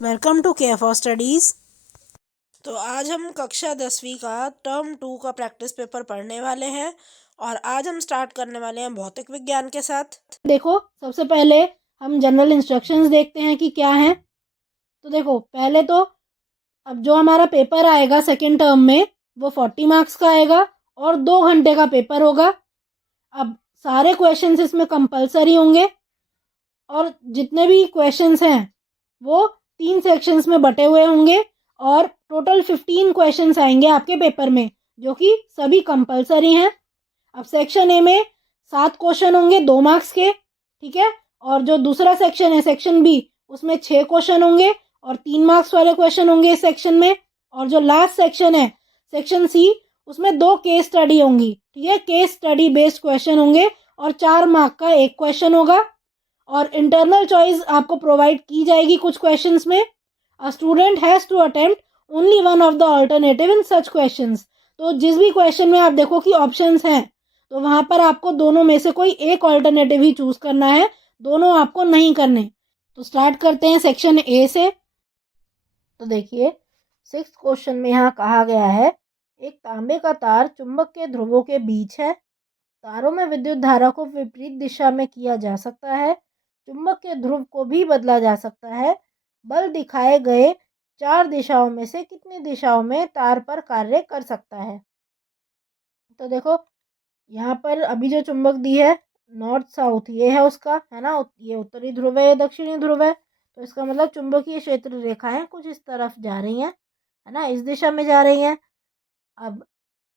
Welcome to care for studies. तो आज हम कक्षा 10वीं का टर्म 2 का प्रैक्टिस पेपर पढ़ने वाले हैं और आज हम स्टार्ट करने वाले हैं भौतिक विज्ञान के साथ। देखो, सबसे पहले हम जनरल इंस्ट्रक्शंस देखते हैं कि क्या है। तो देखो, पहले तो अब जो हमारा पेपर आएगा सेकेंड टर्म में वो 40 मार्क्स का आएगा और 2 घंटे का पेपर होगा। अब सारे क्वेश्चंस इसमें कंपलसरी होंगे और जितने भी क्वेश्चंस हैं वो 3 सेक्शंस में बटे हुए होंगे और टोटल 15 क्वेश्चंस आएंगे आपके पेपर में, जो कि सभी कंपलसरी हैं। अब सेक्शन ए में 7 क्वेश्चन होंगे 2 मार्क्स के, ठीक है। और जो दूसरा सेक्शन है सेक्शन बी, उसमें 6 क्वेश्चन होंगे और 3 मार्क्स वाले क्वेश्चन होंगे इस सेक्शन में। और जो लास्ट सेक्शन है सेक्शन सी, उसमें 2 केस स्टडी होंगी, ठीक है। केस स्टडी बेस्ड क्वेश्चन होंगे और 4 मार्क का एक क्वेश्चन होगा। और इंटरनल चॉइस आपको प्रोवाइड की जाएगी कुछ क्वेश्चंस में। A student has to attempt only one of the alternative in such questions. तो जिस भी क्वेश्चन में आप देखो कि ऑप्शंस हैं, तो वहां पर आपको दोनों में से कोई एक ऑल्टरनेटिव ही चूज करना है, दोनों आपको नहीं करने। तो स्टार्ट करते हैं सेक्शन ए से। तो देखिए, 6 क्वेश्चन में यहाँ कहा गया है, एक तांबे का तार चुंबक के ध्रुवों के बीच है। तारों में विद्युत धारा को विपरीत दिशा में किया जा सकता है। चुंबक के ध्रुव को भी बदला जा सकता है। बल दिखाए गए 4 दिशाओं में से कितनी दिशाओं में तार पर कार्य कर सकता है। तो देखो, यहाँ पर अभी जो चुंबक दी है नॉर्थ साउथ ये है उसका, है ना। ये उत्तरी ध्रुव है, ये दक्षिणी ध्रुव है। तो इसका मतलब चुंबकीय क्षेत्र रेखाएं कुछ इस तरफ जा रही हैं, है ना, इस दिशा में जा रही हैं। अब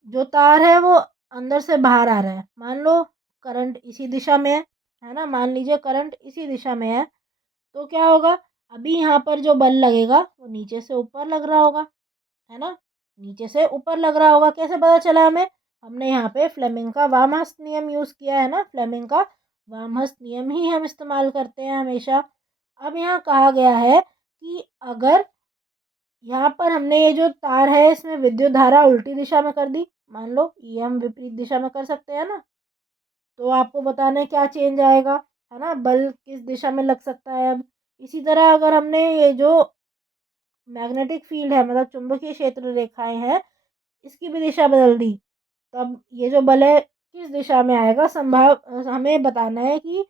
जो तार है वो अंदर से बाहर आ रहा है। मान लो करंट इसी दिशा में है ना, मान लीजिए करंट इसी दिशा में है। तो क्या होगा, अभी यहाँ पर जो बल लगेगा वो नीचे से ऊपर लग रहा होगा, है ना। नीचे से ऊपर लग रहा होगा, कैसे पता चला हमें? हमने यहाँ पे फ्लेमिंग का वामहस्त नियम यूज़ किया है ना। फ्लेमिंग का वामहस्त नियम ही हम इस्तेमाल करते हैं हमेशा। अब यहाँ कहा गया है कि अगर यहाँ पर हमने ये जो तार है इसमें विद्युत धारा उल्टी दिशा में कर दी, मान लो ये हम विपरीत दिशा में कर सकते हैं ना। तो आपको बताना है क्या चेंज आएगा, है ना, बल किस दिशा में लग सकता है। अब इसी तरह अगर हमने ये जो मैग्नेटिक फील्ड है, मतलब चुंबकीय क्षेत्र रेखाएं हैं, इसकी भी दिशा बदल दी, तब ये जो बल है किस दिशा में आएगा। हमें बताना है कि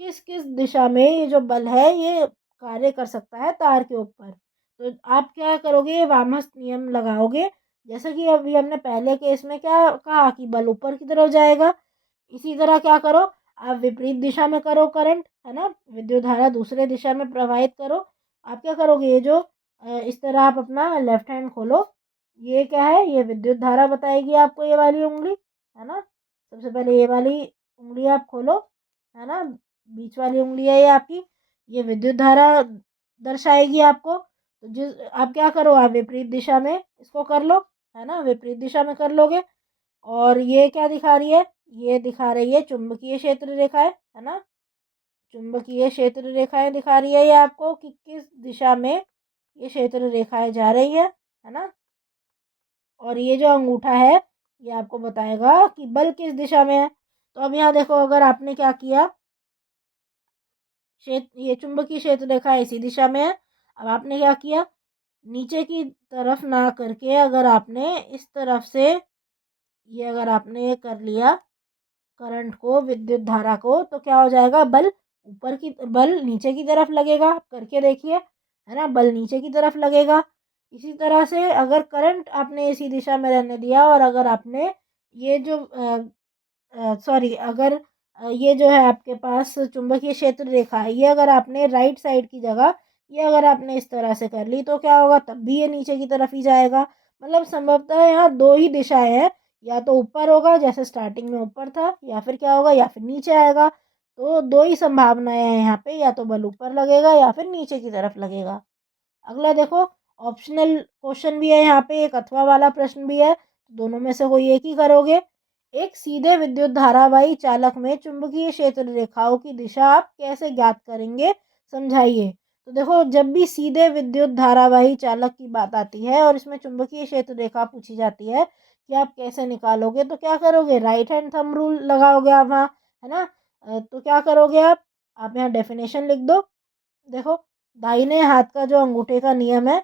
किस किस दिशा में ये जो बल है ये कार्य कर सकता है तार के ऊपर। तो आप क्या करोगे, वामहस्त नियम लगाओगे। जैसे कि अभी हमने पहले केस में क्या कहा कि बल ऊपर की तरफ जाएगा, इसी तरह क्या करो, आप विपरीत दिशा में करो करंट, है ना, विद्युत धारा दूसरे दिशा में प्रवाहित करो। आप क्या करोगे, ये जो इस तरह आप अपना लेफ्ट हैंड खोलो, ये क्या है, ये विद्युत धारा बताएगी आपको, ये वाली उंगली, है ना। सबसे पहले ये वाली उंगली आप खोलो, है ना, बीच वाली उंगली है ये आपकी, ये विद्युत धारा दर्शाएगी आपको। तो जिस आप क्या करो, आप विपरीत दिशा में इसको कर लो, है ना, विपरीत दिशा में कर लोगे। और ये क्या दिखा रही है, ये दिखा रही है चुंबकीय क्षेत्र रेखाएं, है ना। चुंबकीय क्षेत्र रेखाएं दिखा रही है ये आपको कि किस दिशा में ये क्षेत्र रेखाएं जा रही है ना। और ये जो अंगूठा है ये आपको बताएगा कि बल किस दिशा में है। तो अब यहाँ देखो, अगर आपने क्या किया, क्षेत्र ये चुंबकीय क्षेत्र रेखा इसी दिशा में है। अब आपने क्या किया, नीचे की तरफ ना करके अगर आपने इस तरफ से ये अगर आपने ये कर लिया करंट को, विद्युत धारा को, तो क्या हो जाएगा, बल नीचे की तरफ लगेगा। आप करके देखिए, है ना, बल नीचे की तरफ लगेगा। इसी तरह से अगर करंट आपने इसी दिशा में रहने दिया और अगर आपने ये जो सॉरी अगर ये जो है आपके पास चुंबकीय क्षेत्र रेखा है, ये अगर आपने राइट साइड की जगह ये अगर आपने इस तरह से कर ली, तो क्या होगा, तब भी ये नीचे की तरफ ही जाएगा। मतलब संभवतः यहाँ दो ही दिशाएं हैं, या तो ऊपर होगा जैसे स्टार्टिंग में ऊपर था, या फिर क्या होगा, या फिर नीचे आएगा। तो दो ही संभावनाएं हैं यहाँ पे, या तो बल ऊपर लगेगा या फिर नीचे की तरफ लगेगा। अगला देखो, ऑप्शनल क्वेश्चन भी है यहाँ पे, एक अथवा वाला प्रश्न भी है, तो दोनों में से कोई एक ही करोगे। एक सीधे विद्युत धारावाही चालक में चुंबकीय क्षेत्र रेखाओं की दिशा आप कैसे ज्ञात करेंगे, समझाइए। तो देखो, जब भी सीधे विद्युत धारावाही चालक की बात आती है और इसमें चुंबकीय क्षेत्र रेखा पूछी जाती है कि आप कैसे निकालोगे, तो क्या करोगे, राइट हैंड थंब रूल लगाओगे आप वहाँ, है ना। तो क्या करोगे आप यहाँ डेफिनेशन लिख दो। देखो, दाहिने हाथ का जो अंगूठे का नियम है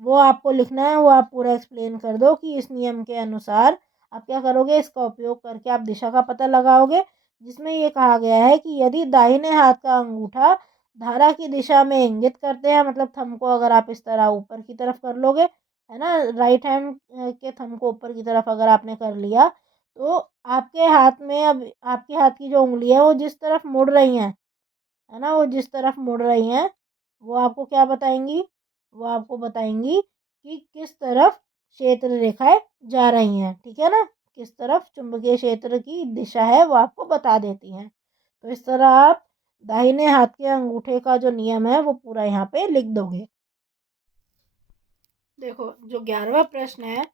वो आपको लिखना है, वो आप पूरा एक्सप्लेन कर दो कि इस नियम के अनुसार आप क्या करोगे, इसका उपयोग करके आप दिशा का पता लगाओगे, जिसमें ये कहा गया है कि यदि दाहिने हाथ का अंगूठा धारा की दिशा में इंगित करते हैं, मतलब थंब को अगर आप इस तरह ऊपर की तरफ कर लोगे, है ना, राइट हैंड के थंब को ऊपर की तरफ अगर आपने कर लिया, तो आपके हाथ में अब आपके हाथ की जो उंगली है वो जिस तरफ मुड़ रही हैं, है ना, वो जिस तरफ मुड़ रही हैं, वो आपको क्या बताएंगी, वो आपको बताएंगी कि किस तरफ क्षेत्र रेखाएं जा रही हैं, ठीक है ना, किस तरफ चुंबकीय क्षेत्र की दिशा है वो आपको बता देती हैं। तो इस तरह आप दाहिने हाथ के अंगूठे का जो नियम है वो पूरा यहाँ पे लिख दोगे। देखो जो 11वां प्रश्न है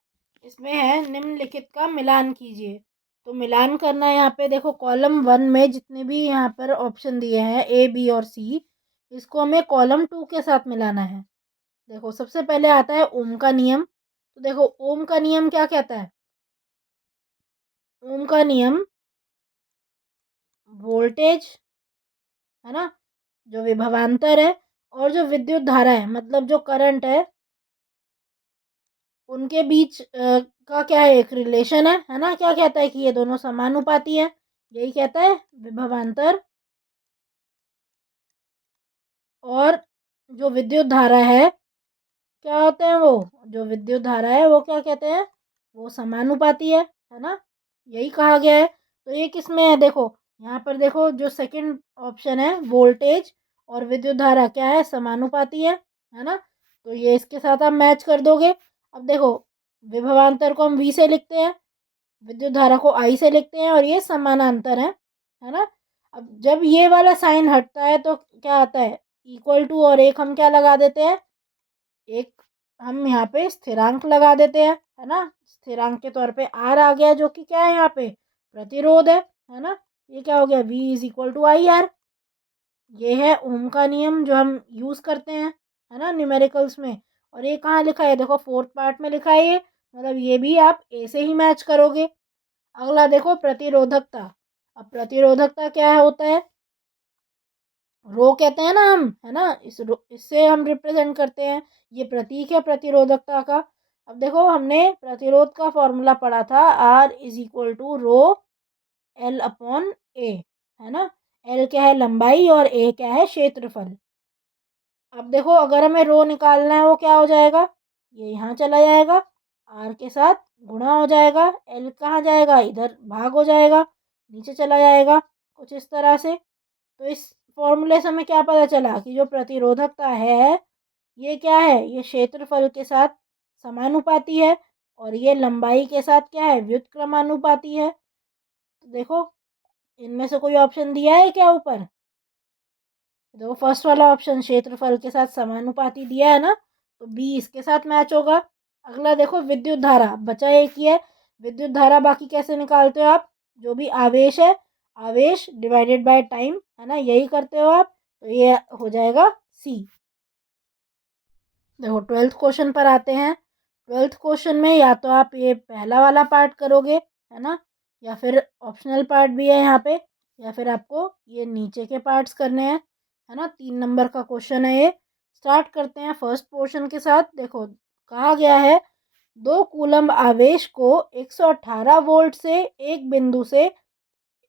इसमें है निम्नलिखित का मिलान कीजिए। तो मिलान करना है यहाँ पे, देखो कॉलम 1 में जितने भी यहाँ पर ऑप्शन दिए हैं ए बी और सी, इसको हमें कॉलम 2 के साथ मिलाना है। देखो सबसे पहले आता है ओम का नियम। तो देखो ओम का नियम क्या कहता है, ओम का नियम वोल्टेज, है ना, जो विभवांतर है और जो विद्युत धारा है मतलब जो करंट है, उनके बीच का क्या है, एक रिलेशन है ना, क्या कहता है कि ये दोनों समानुपाती है, यही कहता है विभवांतर और जो विद्युत धारा है क्या होते हैं, वो जो विद्युत धारा है वो क्या कहते हैं, वो समानुपाती है ना, यही कहा गया है। तो ये किस में है, देखो यहाँ पर देखो जो सेकंड ऑप्शन है वोल्टेज और विद्युत धारा क्या है, समानुपाती है ना, तो ये इसके साथ आप मैच कर दोगे। अब देखो विभवांतर को हम वी से लिखते हैं, विद्युत धारा को आई से लिखते हैं और ये समानांतर है ना। अब जब ये वाला साइन हटता है तो क्या आता है, इक्वल टू, और एक हम क्या लगा देते हैं, एक हम यहाँ पे स्थिरांक लगा देते हैं, है ना, स्थिरांक के तौर पे आर आ गया जो कि क्या है यहाँ पे प्रतिरोध है ना, ये क्या हो गया V is equal to I R. ये है ओम का नियम जो हम यूज करते हैं, है ना, न्यूमेरिकल्स में। और ये कहाँ लिखा है, देखो फोर्थ पार्ट में लिखा है ये, मतलब ये भी आप ए से ही मैच करोगे। अगला देखो प्रतिरोधकता। अब प्रतिरोधकता क्या होता है, रो कहते हैं ना हम, है ना, इससे हम रिप्रेजेंट करते हैं, ये प्रतीक है प्रतिरोधकता का। अब देखो हमने प्रतिरोध का फॉर्मूला पढ़ा था, R is equal to rho L upon A, है ना, एल क्या है लंबाई और ए क्या है क्षेत्रफल। अब देखो अगर हमें रो निकालना है वो क्या हो जाएगा, ये यहाँ चला जाएगा, आर के साथ गुणा हो जाएगा, एल कहाँ जाएगा, इधर भाग हो जाएगा, नीचे चला जाएगा, कुछ इस तरह से। तो इस फॉर्मूले से हमें क्या पता चला कि जो प्रतिरोधकता है ये क्या है, ये क्षेत्रफल के साथ समानुपाती है और ये लंबाई के साथ क्या है, व्युत्क्रमानुपाती है। तो देखो इनमें से कोई ऑप्शन दिया है क्या ऊपर, देखो फर्स्ट वाला ऑप्शन क्षेत्रफल के साथ समानुपाती दिया है ना, तो बी इसके साथ मैच होगा। अगला देखो विद्युत धारा, बचा एक ही है, विद्युत धारा बाकी कैसे निकालते हो आप, जो भी आवेश है, आवेश डिवाइडेड बाय टाइम, है ना, यही करते हो आप, तो ये हो जाएगा सी। देखो 12th क्वेश्चन पर आते हैं। 12th क्वेश्चन में या तो आप ये पहला वाला पार्ट करोगे, है ना, या फिर ऑप्शनल पार्ट भी है यहाँ पे, या फिर आपको ये नीचे के पार्ट्स करने हैं, है ना, 3 नंबर का क्वेश्चन है ये। स्टार्ट करते हैं फर्स्ट पोर्शन के साथ। देखो कहा गया है 2 कूलम्ब आवेश को 118 वोल्ट से एक बिंदु से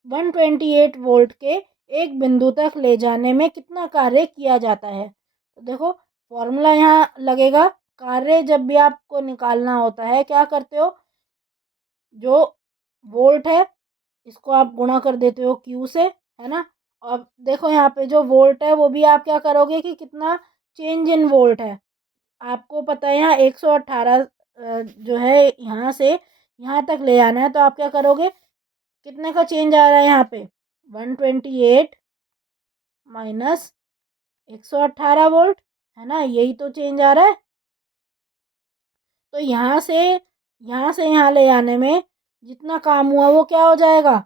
128 वोल्ट के एक बिंदु तक ले जाने में कितना कार्य किया जाता है। तो देखो फॉर्मूला यहाँ लगेगा, कार्य जब भी आपको निकालना होता है क्या करते हो, जो वोल्ट है इसको आप गुणा कर देते हो क्यू से, है ना। अब देखो यहाँ पे जो वोल्ट है वो भी आप क्या करोगे कि कितना चेंज इन वोल्ट है, आपको पता है यहाँ 118 जो है यहाँ से यहाँ तक ले आना है, तो आप क्या करोगे, कितने का चेंज आ रहा है यहाँ पे 128 माइनस 118 वोल्ट, है ना, यही तो चेंज आ रहा है। तो यहाँ ले आने में जितना काम हुआ वो क्या हो जाएगा,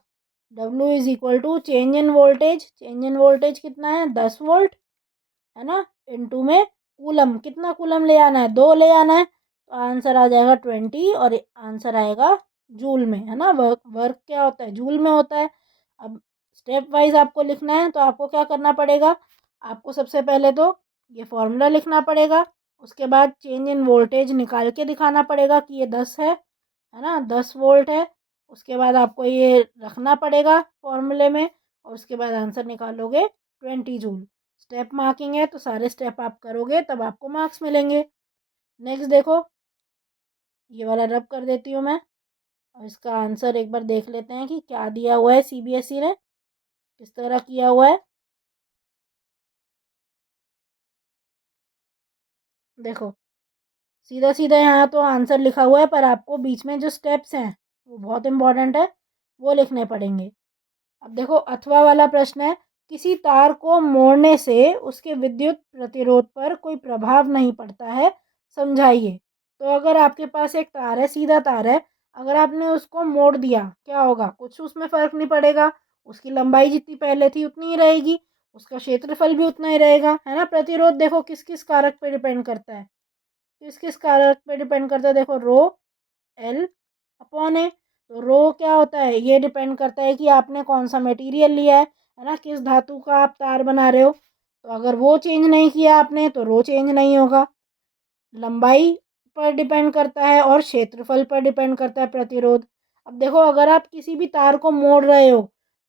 W is equal to change in voltage, change in voltage कितना है 10 वोल्ट, है ना, इनटू में कूलम, कितना कूलम ले आना है 2 ले आना है, तो आंसर आ जाएगा 20 और आंसर आएगा जूल में, है ना, वर्क वर्क क्या होता है जूल में होता है। अब स्टेप वाइज आपको लिखना है, तो आपको क्या करना पड़ेगा, आपको सबसे पहले तो ये फॉर्मूला लिखना पड़ेगा। उसके बाद चेंज इन वोल्टेज निकाल के दिखाना पड़ेगा कि ये 10 है ना, 10 वोल्ट है। उसके बाद आपको ये रखना पड़ेगा फॉर्मूले में और उसके बाद आंसर निकालोगे 20 जूल। स्टेप मार्किंग है तो सारे स्टेप आप करोगे तब आपको मार्क्स मिलेंगे। नेक्स्ट देखो, ये वाला रब कर देती हूँ मैं और इसका आंसर एक बार देख लेते हैं कि क्या दिया हुआ है सीबीएसई ने, किस तरह किया हुआ है। देखो सीधा सीधा यहाँ तो आंसर लिखा हुआ है, पर आपको बीच में जो स्टेप्स हैं वो बहुत इंपॉर्टेंट है, वो लिखने पड़ेंगे। अब देखो अथवा वाला प्रश्न है, किसी तार को मोड़ने से उसके विद्युत प्रतिरोध पर कोई प्रभाव नहीं पड़ता है, समझाइए। तो अगर आपके पास एक तार है, सीधा तार है, अगर आपने उसको मोड़ दिया क्या होगा, कुछ उसमें फ़र्क नहीं पड़ेगा। उसकी लंबाई जितनी पहले थी उतनी ही रहेगी, उसका क्षेत्रफल भी उतना ही रहेगा, है ना। प्रतिरोध देखो किस किस कारक पे डिपेंड करता है, किस किस कारक पे डिपेंड करता है, देखो रो एल अपॉन ए। तो रो क्या होता है, ये डिपेंड करता है कि आपने कौन सा मटेरियल लिया है ना, किस धातु का आप तार बना रहे हो। तो अगर वो चेंज नहीं किया आपने तो रो चेंज नहीं होगा। लंबाई पर डिपेंड करता है और क्षेत्रफल पर डिपेंड करता है प्रतिरोध। अब देखो अगर आप किसी भी तार को मोड़ रहे हो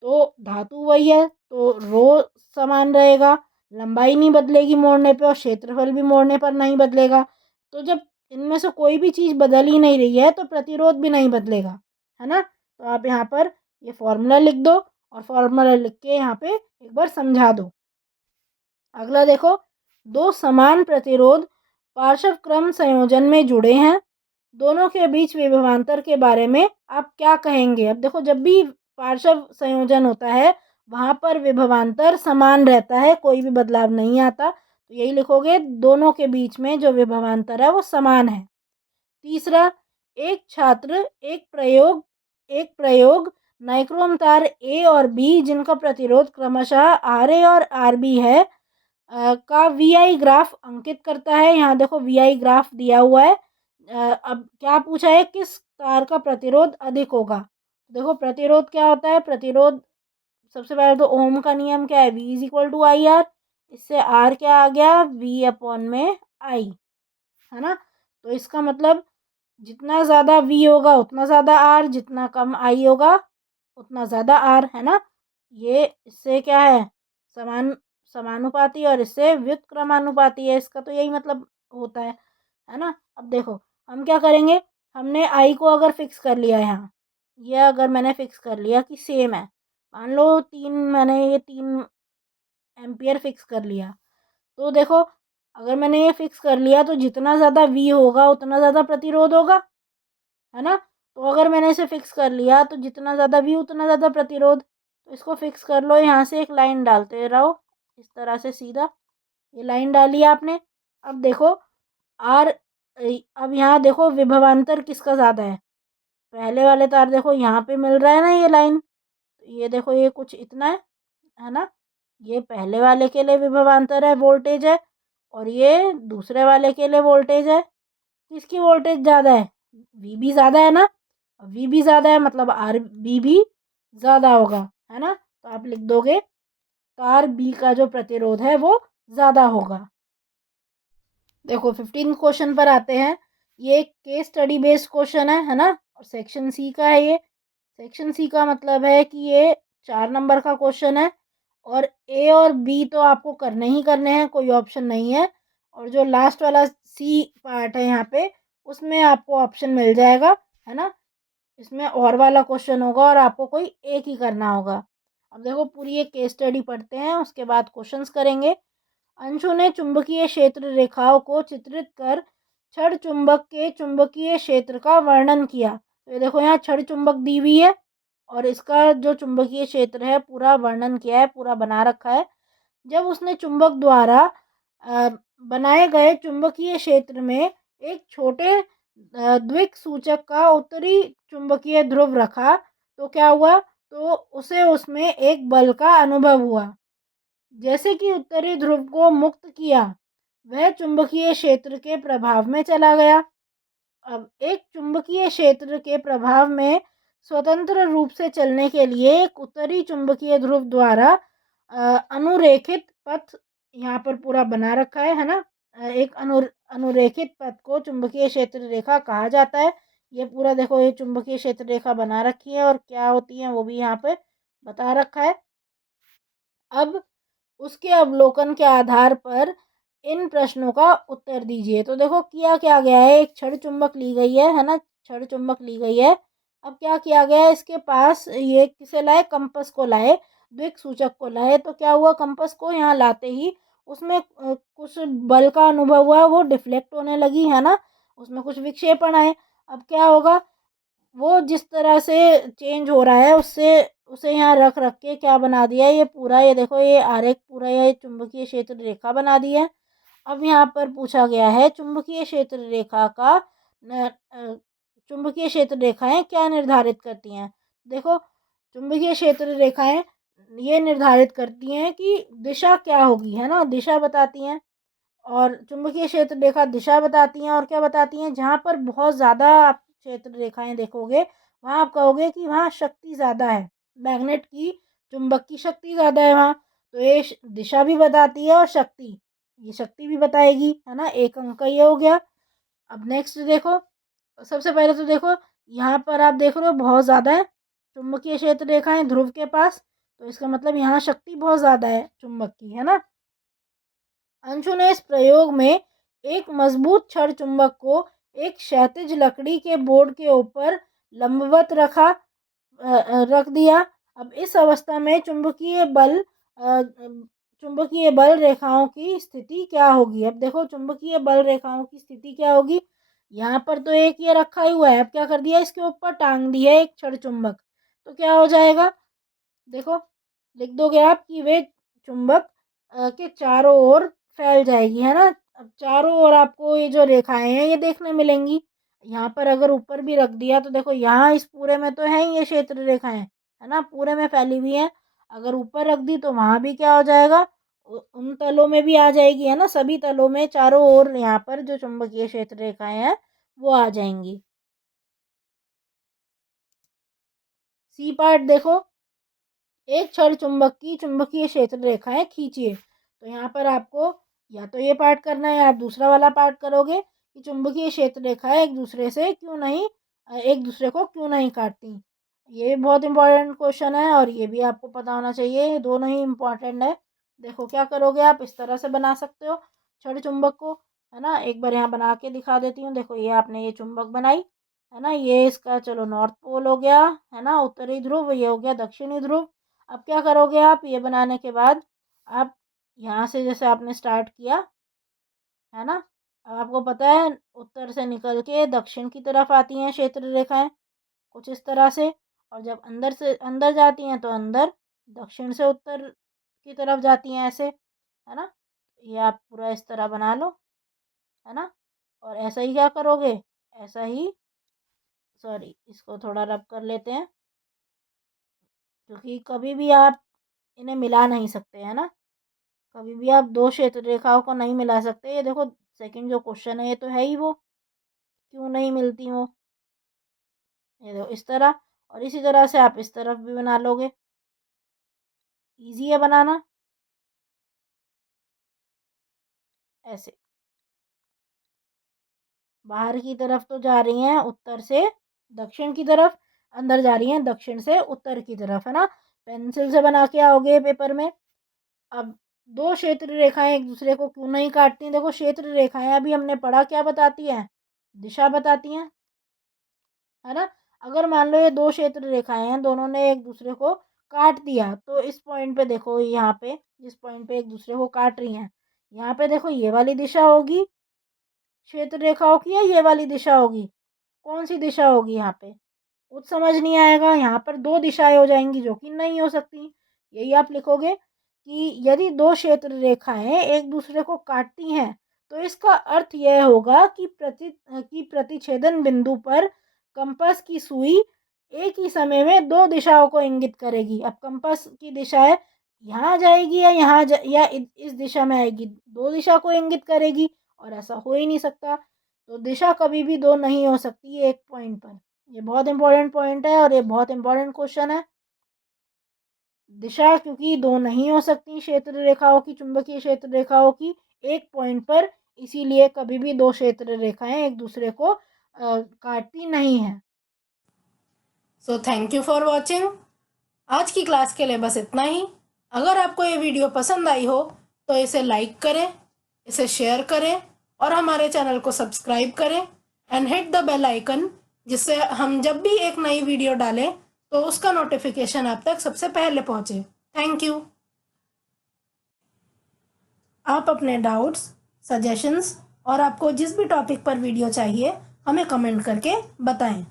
तो धातु वही है तो रो समान रहेगा, लंबाई नहीं बदलेगी मोड़ने पे और क्षेत्रफल भी मोड़ने पर नहीं बदलेगा। तो जब इनमें से कोई भी चीज़ बदल ही नहीं रही है तो प्रतिरोध भी नहीं बदलेगा, है ना। तो आप यहाँ पर ये फॉर्मूला लिख दो और फॉर्मूला लिख के यहाँ पे एक बार समझा दो। अगला देखो, दो समान प्रतिरोध पार्श्व क्रम संयोजन में जुड़े हैं, दोनों के बीच विभवांतर के बारे में आप क्या कहेंगे। अब देखो जब भी पार्श्व संयोजन होता है वहाँ पर विभवांतर समान रहता है, कोई भी बदलाव नहीं आता। तो यही लिखोगे, दोनों के बीच में जो विभवांतर है वो समान है। तीसरा, एक छात्र एक प्रयोग नाइक्रोम तार ए और बी जिनका प्रतिरोध क्रमशः आर ए और आर बी है का वीआई ग्राफ अंकित करता है। यहाँ देखो वीआई ग्राफ दिया हुआ है। अब क्या पूछा है, किस तार का प्रतिरोध अधिक होगा। देखो प्रतिरोध क्या होता है, प्रतिरोध सबसे पहले तो ओम का नियम क्या है, V is equal to I R. इससे आर क्या आ गया, V अपॉन में आई, है ना। तो इसका मतलब जितना ज़्यादा V होगा उतना ज़्यादा आर, जितना कम आई होगा उतना ज़्यादा आर, है ना। ये इससे क्या है, समानुपाती और इससे व्युत्क्रमानुपाती है, इसका तो यही मतलब होता है ना। अब देखो हम क्या करेंगे, हमने आई को अगर फिक्स कर लिया यहाँ, ये अगर मैंने फिक्स कर लिया कि सेम है, मान लो मैंने ये 3 एम्पियर फिक्स कर लिया। तो देखो अगर मैंने ये फिक्स कर लिया तो जितना ज़्यादा वी होगा उतना ज़्यादा प्रतिरोध होगा, है ना। तो अगर मैंने इसे फिक्स कर लिया तो जितना ज़्यादा वी उतना ज़्यादा प्रतिरोध। तो इसको फिक्स कर लो, यहाँ से एक लाइन डालते रहो इस तरह से सीधा, ये लाइन डाली आपने। अब देखो आर, अब यहाँ देखो विभवांतर किसका ज़्यादा है, पहले वाले तार देखो यहाँ पे मिल रहा है ना ये लाइन, तो ये देखो ये कुछ इतना है ना। ये पहले वाले के लिए विभवांतर है, वोल्टेज है, और ये दूसरे वाले के लिए वोल्टेज है। किसकी वोल्टेज ज़्यादा है, वी भी ज़्यादा है ना, वी भी ज़्यादा है मतलब आर बी भी ज़्यादा होगा, है ना। तो आप लिख दोगे तार बी का जो प्रतिरोध है वो ज़्यादा होगा। देखो 15 क्वेश्चन पर आते हैं। ये केस स्टडी बेस्ड क्वेश्चन है ना, और सेक्शन सी का है ये। सेक्शन सी का मतलब है कि ये 4 नंबर का क्वेश्चन है और ए और बी तो आपको करने ही करने हैं, कोई ऑप्शन नहीं है। और जो लास्ट वाला सी पार्ट है यहाँ पे, उसमें आपको ऑप्शन मिल जाएगा, है ना। इसमें और वाला क्वेश्चन होगा और आपको कोई एक ही करना होगा। अब देखो पूरी एक केस स्टडी पढ़ते हैं, उसके बाद क्वेश्चंस करेंगे। अंशु ने चुंबकीय क्षेत्र रेखाओं को चित्रित कर छड़ चुंबक के चुंबकीय क्षेत्र का वर्णन किया। तो ये देखो यहाँ छड़ चुंबक दी हुई है और इसका जो चुंबकीय क्षेत्र है पूरा वर्णन किया है, पूरा बना रखा है। जब उसने चुंबक द्वारा बनाए गए चुंबकीय क्षेत्र में एक छोटे द्विक सूचक का उत्तरी चुंबकीय ध्रुव रखा तो क्या हुआ, तो उसे उसमें एक बल का अनुभव हुआ। जैसे कि उत्तरी ध्रुव को मुक्त किया वह चुंबकीय क्षेत्र के प्रभाव में चला गया। अब एक चुंबकीय क्षेत्र के प्रभाव में स्वतंत्र रूप से चलने के लिए एक उत्तरी चुंबकीय ध्रुव द्वारा अनुरेखित पथ यहाँ पर पूरा बना रखा है ना। एक अनुरेखित पथ को चुंबकीय क्षेत्र रेखा कहा जाता है। ये पूरा देखो, ये चुंबकीय क्षेत्र रेखा बना रखी है और क्या होती है वो भी यहाँ पे बता रखा है। अब उसके अवलोकन के आधार पर इन प्रश्नों का उत्तर दीजिए। तो देखो किया क्या गया है, एक छड़ चुंबक ली गई है ना, छड़ चुंबक ली गई है। अब क्या किया गया है, इसके पास ये किसे लाए, कंपास को लाए, द्विक सूचक को लाए। तो क्या हुआ, कंपास को यहाँ लाते ही उसमें कुछ बल का अनुभव हुआ, वो डिफ्लेक्ट होने लगी है ना, उसमें कुछ विक्षेपण आए। अब क्या होगा, वो जिस तरह से चेंज हो रहा है उससे उसे यहाँ रख रख के क्या बना दिया है, ये पूरा, ये देखो ये आरेख पूरा, ये चुंबकीय क्षेत्र रेखा बना दी है। अब यहाँ पर पूछा गया है चुंबकीय क्षेत्र रेखा का चुंबकीय क्षेत्र रेखाएं क्या निर्धारित करती हैं। देखो चुंबकीय क्षेत्र रेखाएं ये निर्धारित करती हैं कि दिशा क्या होगी, है ना, दिशा बताती हैं। और चुंबकीय क्षेत्र रेखा दिशा बताती हैं और क्या बताती हैं, जहाँ पर बहुत ज़्यादा आप क्षेत्र रेखाएं देखोगे वहाँ आप कहोगे कि वहाँ शक्ति ज़्यादा है, मैग्नेट की, चुंबक की शक्ति ज़्यादा है वहाँ। तो ये दिशा भी बताती है और शक्ति, ये शक्ति भी बताएगी, है ना। एक अंक का ये हो गया। अब नेक्स्ट देखो, सबसे पहले तो देखो यहाँ पर आप देख रहे हो बहुत ज़्यादा है चुंबकीय क्षेत्र रेखाएं ध्रुव के पास, तो इसका मतलब यहाँ शक्ति बहुत ज़्यादा है चुंबक की, है ना। अंशु ने इस प्रयोग में एक मजबूत छड़ चुंबक को एक क्षैतिज लकड़ी के बोर्ड के ऊपर लंबवत रख दिया। अब इस अवस्था में चुंबकीय बल रेखाओं की स्थिति क्या होगी। अब देखो चुंबकीय बल रेखाओं की स्थिति क्या होगी, यहाँ पर तो एक ये रखा ही हुआ है, अब क्या कर दिया, इसके ऊपर टांग दिया एक छड़ चुंबक, तो क्या हो जाएगा, देखो लिख दोगे आप कि वे चुंबक के चारों ओर फैल जाएगी, है ना। अब चारों ओर आपको ये जो रेखाएं हैं ये देखने मिलेंगी। यहाँ पर अगर ऊपर भी रख दिया तो देखो यहाँ इस पूरे में तो है ही ये क्षेत्र रेखाएं, है ना, पूरे में फैली हुई हैं। अगर ऊपर रख दी तो वहां भी क्या हो जाएगा, उन तलों में भी आ जाएगी, है ना, सभी तलों में चारों ओर यहाँ पर जो चुंबकीय क्षेत्र रेखाएं हैं वो आ जाएंगी। सी पार्ट देखो, एक छड़ चुंबक की चुंबकीय क्षेत्र रेखाएं खींचिए। तो यहाँ पर आपको या तो ये पार्ट करना है, आप दूसरा वाला पार्ट करोगे कि चुंबकीय क्षेत्र रेखाएं एक दूसरे को क्यों नहीं काटती। ये भी बहुत इंपॉर्टेंट क्वेश्चन है और ये भी आपको पता होना चाहिए, ये दोनों ही इम्पोर्टेंट है। देखो क्या करोगे, आप इस तरह से बना सकते हो छड़ चुंबक को, है ना। एक बार यहाँ बना के दिखा देती हूँ। देखो ये आपने ये चुंबक बनाई, है ना, ये इसका चलो नॉर्थ पोल हो गया, है ना, उत्तरी ध्रुव, ये हो गया दक्षिणी ध्रुव। अब क्या करोगे आप, ये बनाने के बाद आप यहाँ से जैसे आपने स्टार्ट किया, है ना, अब आपको पता है उत्तर से निकल के दक्षिण की तरफ आती हैं क्षेत्र रेखाएं कुछ इस तरह से, और जब अंदर से अंदर जाती हैं तो अंदर दक्षिण से उत्तर की तरफ जाती हैं ऐसे, है ना। ये आप पूरा इस तरह बना लो, है ना। और ऐसा ही क्या करोगे, ऐसा ही, सॉरी इसको थोड़ा रब कर लेते हैं क्योंकि कभी भी आप इन्हें मिला नहीं सकते, है ना, कभी भी आप दो क्षेत्र रेखाओं को नहीं मिला सकते। ये देखो सेकंड जो क्वेश्चन है ये तो है ही वो, क्यों नहीं मिलती वो, ये देखो इस तरह, और इसी तरह से आप इस तरफ भी बना लोगे, इजी है बनाना ऐसे। बाहर की तरफ तो जा रही हैं उत्तर से दक्षिण की तरफ, अंदर जा रही हैं दक्षिण से उत्तर की तरफ, है ना। पेंसिल से बना के आओगे पेपर में। अब दो क्षेत्र रेखाएं एक दूसरे को क्यों नहीं काटती, देखो क्षेत्र रेखाएं अभी हमने पढ़ा क्या बताती हैं, दिशा बताती हैं, है ना। अगर मान लो ये दो क्षेत्र रेखाएं हैं, दोनों ने एक दूसरे को काट दिया, तो इस पॉइंट पे देखो, यहाँ पे जिस पॉइंट पे एक दूसरे को काट रही हैं, यहाँ पे देखो ये वाली दिशा होगी क्षेत्र रेखाओं की, या ये वाली दिशा होगी, कौन सी दिशा होगी यहाँ पे, कुछ समझ नहीं आएगा। यहाँ पर दो दिशाएं हो जाएंगी जो कि नहीं हो सकती। यही आप लिखोगे कि यदि दो क्षेत्र रेखाएं एक दूसरे को काटती हैं तो इसका अर्थ यह होगा कि प्रतिच्छेदन बिंदु पर कंपास की सुई एक ही समय में दो दिशाओं को इंगित करेगी। अब कंपास की दिशा है यहाँ जाएगी या या इस दिशा में आएगी, दो दिशा को इंगित करेगी, और ऐसा हो ही नहीं सकता। तो दिशा कभी भी दो नहीं हो सकती एक पॉइंट पर। ये बहुत इंपॉर्टेंट पॉइंट है और ये बहुत इंपॉर्टेंट क्वेश्चन है। दिशा क्योंकि दो नहीं हो सकती क्षेत्र रेखाओं की, चुंबकीय क्षेत्र रेखाओं की एक पॉइंट पर, इसीलिए कभी भी दो क्षेत्र रेखाएं एक दूसरे को काटती नहीं है। So thank you for watching. आज की क्लास के लिए बस इतना ही। अगर आपको ये वीडियो पसंद आई हो तो इसे लाइक करें, इसे शेयर करें और हमारे चैनल को सब्सक्राइब करें and hit the bell icon, जिससे हम जब भी एक नई वीडियो डालें तो उसका नोटिफिकेशन आप तक सबसे पहले पहुंचे। Thank you. आप अपने डाउट्स, सजेशंस और आपको जिस भी टॉपिक पर वीडियो चाहिए हमें कमेंट करके बताएं।